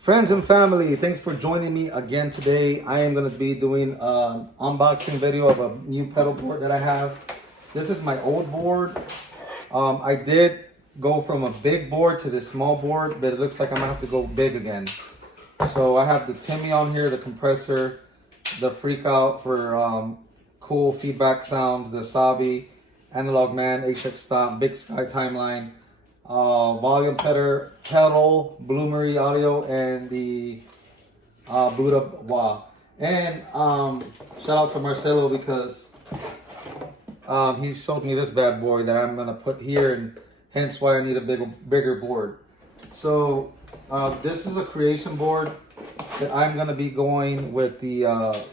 Friends and family, thanks for joining me again today. I am going to be doing an unboxing video of a new pedal board that I have. This is my old board. I did go from a big board to this small board, but it looks like I'm going to have to go big again. So I have the Timmy on here, the compressor, the Freak Out for cool feedback sounds, the Sabi, Analog Man, HX Stomp, Big Sky Timeline, volume pedal, Bloomery audio, and the Buddha Wah. And shout out to Marcelo because he sold me this bad boy that I'm gonna put here, and hence why I need a bigger board. So this is a creation board that I'm gonna be going with the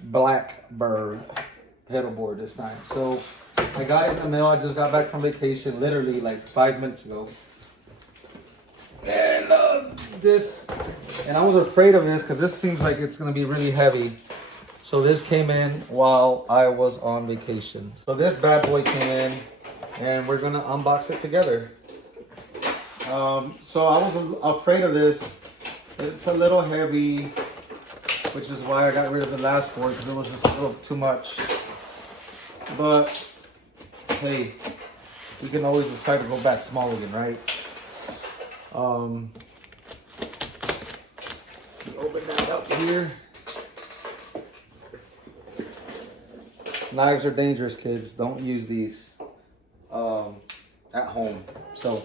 Blackbird pedal board this time. So I got it in the mail. I just got back from vacation, literally like 5 minutes ago. And and I was afraid of this because this seems like it's gonna be really heavy. So this came in while I was on vacation. So this bad boy came in, and we're gonna unbox it together. So I was afraid of this. It's a little heavy, which is why I got rid of the last board because it was just a little too much. But hey, we can always decide to go back small again, right? Open that up here. Knives are dangerous, kids. Don't use these at home. So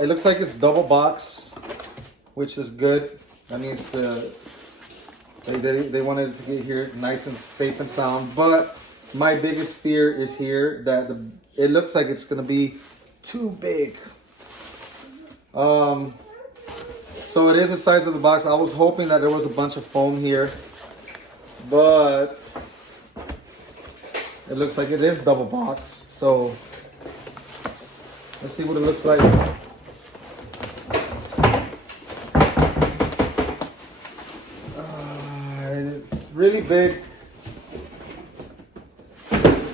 it looks like it's double box, which is good. That means they wanted it to get here nice and safe and sound. But my biggest fear is here that it looks like it's gonna be too big. So it is the size of the box. I was hoping that there was a bunch of foam here, but it looks like it is double box. So let's see what it looks like. It's really big.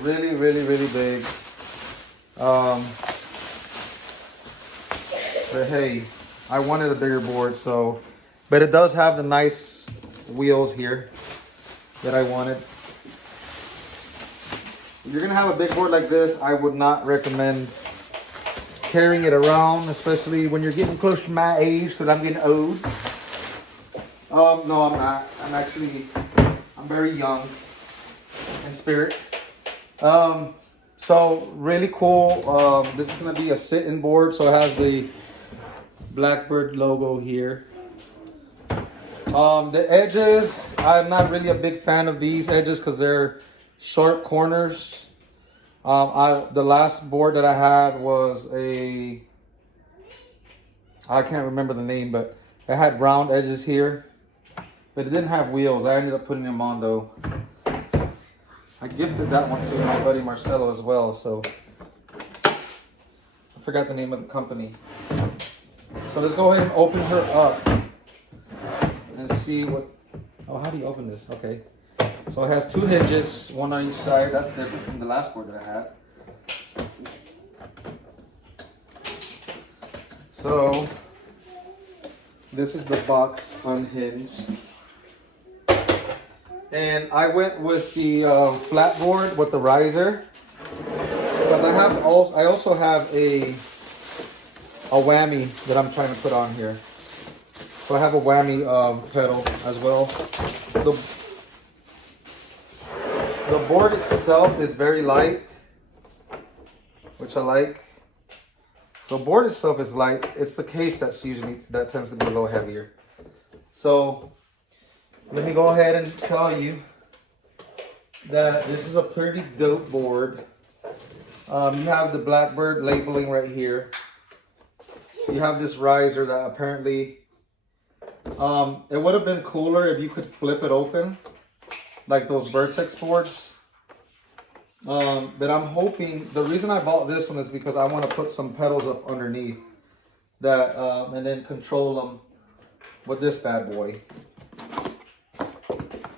Really big. But hey, I wanted a bigger board, so, but it does have the nice wheels here that I wanted. If you're gonna have a big board like this, I would not recommend carrying it around, especially when you're getting close to my age, because I'm getting old. No, I'm not. I'm very young in spirit. So really cool. This is gonna be a sit-in board, so it has the Blackbird logo here. The edges, I'm not really a big fan of these edges because they're sharp corners. The last board that I had was I can't remember the name, but it had round edges here, but it didn't have wheels. I ended up putting them on though. I gifted that one to my buddy Marcelo as well, so I forgot the name of the company. So let's go ahead and open her up and see what, how do you open this? Okay. So it has two hinges, one on each side. That's different from the last board that I had. So this is the box unhinged. And I went with the flat board with the riser. Because I also have a whammy that I'm trying to put on here. So I have a whammy pedal as well. The board itself is very light, which I like. The board itself is light. It's the case that tends to be a little heavier. So let me go ahead and tell you that this is a pretty dope board. You have the Blackbird labeling right here. You have this riser that apparently, it would have been cooler if you could flip it open, like those Vertex boards. But I'm hoping, the reason I bought this one is because I want to put some pedals up underneath that, and then control them with this bad boy.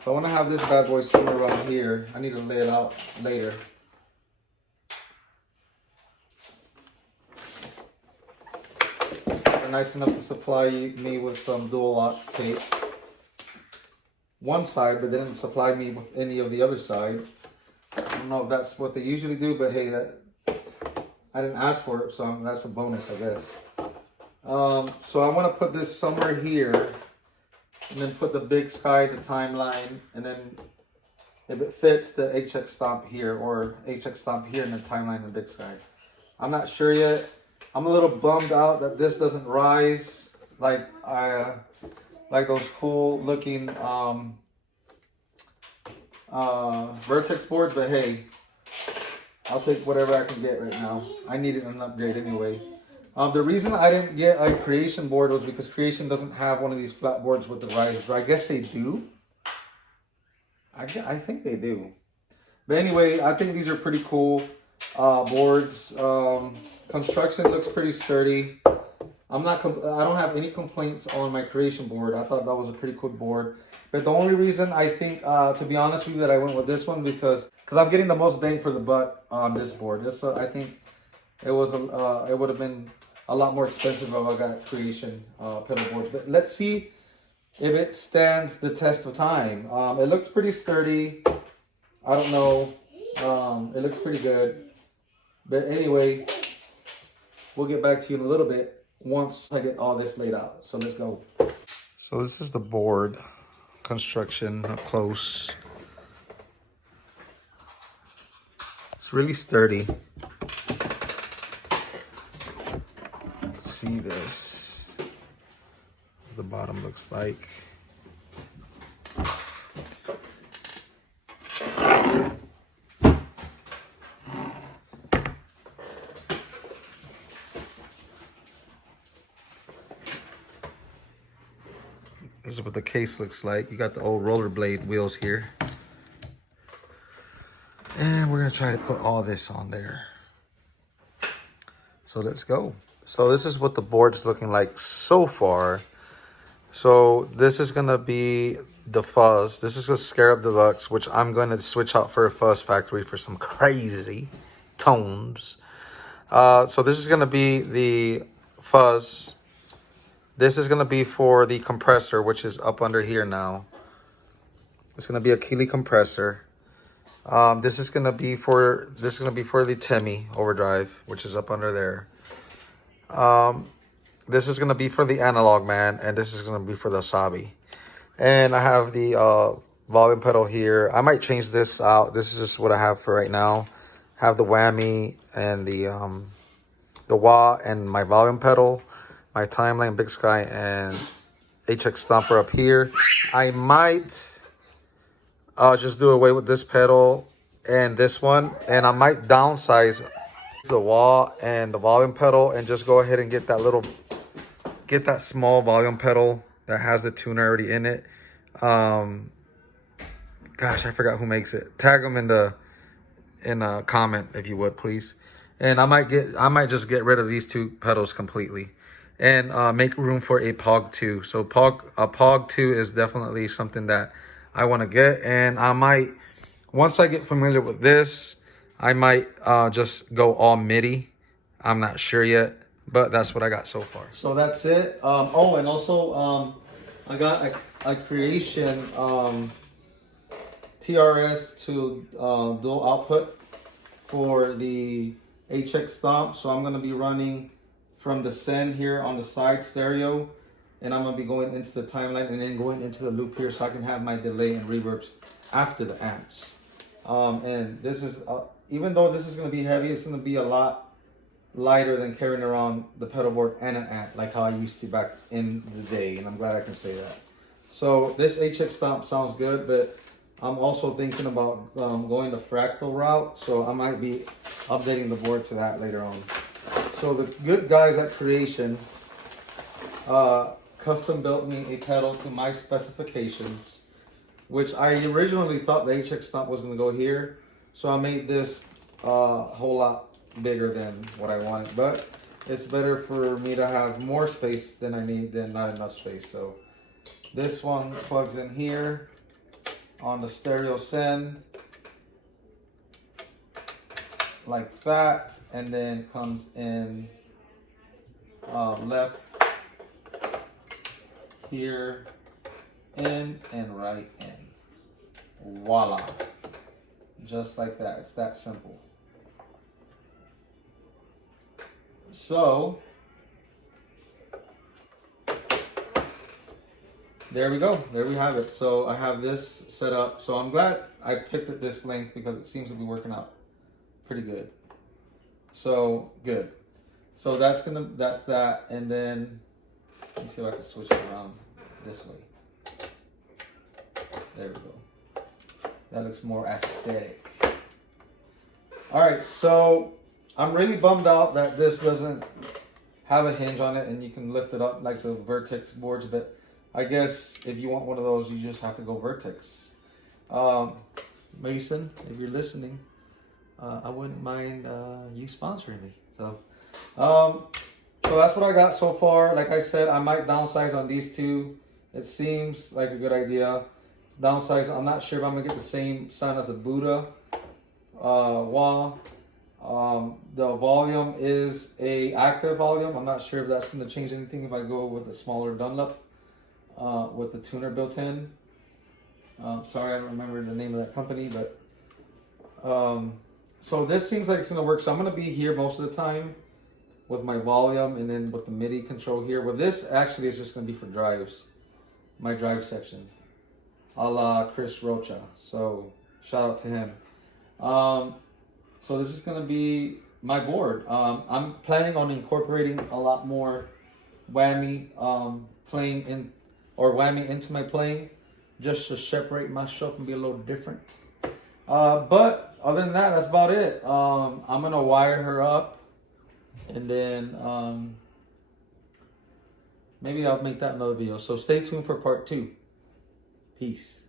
So I want to have this bad boy somewhere around here. I need to lay it out later. nice enough to supply me with some dual lock tape. One side, but they didn't supply me with any of the other side. I don't know if that's what they usually do, but hey, I didn't ask for it, so that's a bonus, I guess. So I want to put this somewhere here, and then put the Big Sky, the timeline, and then if it fits, the HX stomp here, or HX stomp here, and the timeline and Big Sky. I'm not sure yet. I'm a little bummed out that this doesn't rise like those cool looking Vertex boards, but hey, I'll take whatever I can get right now. I needed an upgrade anyway. The reason I didn't get a Creation board was because Creation doesn't have one of these flat boards with the risers. I guess they do. I think they do. But anyway, I think these are pretty cool boards. Construction looks pretty sturdy. I don't have any complaints on my Creation board. I thought that was a pretty cool board. But the only reason I think, to be honest with you, that I went with this one because I'm getting the most bang for the buck on this board. This I think it would have been a lot more expensive if I got Creation pedal board. But let's see if it stands the test of time. It looks pretty sturdy. I don't know. It looks pretty good. But anyway, we'll get back to you in a little bit once I get all this laid out. So let's go. So this is the board construction up close. It's really sturdy. Let's see this. What the bottom looks like. This is what the case looks like. You got the old rollerblade wheels here. And we're gonna try to put all this on there. So let's go. So this is what the board's looking like so far. So this is gonna be the fuzz. This is a Scarab Deluxe, which I'm going to switch out for a Fuzz Factory for some crazy tones. So this is gonna be the fuzz. This is gonna be for the compressor, which is up under here now. It's gonna be a Keeley compressor. This is gonna be for the Timmy overdrive, which is up under there. This is gonna be for the Analog Man, and this is gonna be for the Asabi. And I have the volume pedal here. I might change this out. This is just what I have for right now. Have the whammy and the wah and my volume pedal. My timeline, Big Sky, and HX Stomper up here. I might just do away with this pedal and this one. And I might downsize the wah and the volume pedal and just go ahead and get that small volume pedal that has the tuner already in it. Gosh, I forgot who makes it. Tag them in a comment if you would, please. And I might just get rid of these two pedals completely. And make room for a POG 2. So a POG 2 is definitely something that I want to get. And I might, once I get familiar with this, I might just go all MIDI. I'm not sure yet, but that's what I got so far. So that's it. Oh, and also I got a Creation TRS to dual output for the HX Stomp. So I'm going to be running from the Sen here on the side stereo, and I'm gonna be going into the timeline and then going into the loop here so I can have my delay and reverbs after the amps. And this is, even though this is gonna be heavy, it's gonna be a lot lighter than carrying around the pedal board and an amp like how I used to back in the day, and I'm glad I can say that. So this HX Stomp sounds good, but I'm also thinking about going the fractal route, so I might be updating the board to that later on. So the good guys at Creation custom built me a pedal to my specifications, which I originally thought the HX Stomp was going to go here. So I made this a whole lot bigger than what I wanted, but it's better for me to have more space than I need than not enough space. So this one plugs in here on the stereo Sen like that, and then comes in left here, in and right in. Voila. Just like that. It's that simple. So there we go. There we have it. So I have this set up. So I'm glad I picked it this length because it seems to be working out pretty good. So good. So that's that. And then let me see if I can switch it around this way. There we go. That looks more aesthetic. All right. So I'm really bummed out that this doesn't have a hinge on it and you can lift it up like the Vertex boards, but I guess if you want one of those, you just have to go Vertex. Mason, if you're listening, I wouldn't mind you sponsoring me. So that's what I got so far. Like I said, I might downsize on these two. It seems like a good idea. Downsize. I'm not sure if I'm gonna get the same sound as the Buddha wah. The volume is a active volume. I'm not sure if that's gonna change anything if I go with a smaller Dunlop. With the tuner built in. Sorry, I don't remember the name of that company, but so this seems like it's gonna work. So I'm gonna be here most of the time with my volume and then with the MIDI control here. Well, this actually is just gonna be for drives, my drive section, a la Chris Rocha. So shout out to him. So this is gonna be my board. I'm planning on incorporating a lot more whammy playing in. Or whammy into my playing, just to separate myself and be a little different. But other than that, that's about it. I'm gonna wire her up, and then maybe I'll make that another video. So stay tuned for part 2. Peace.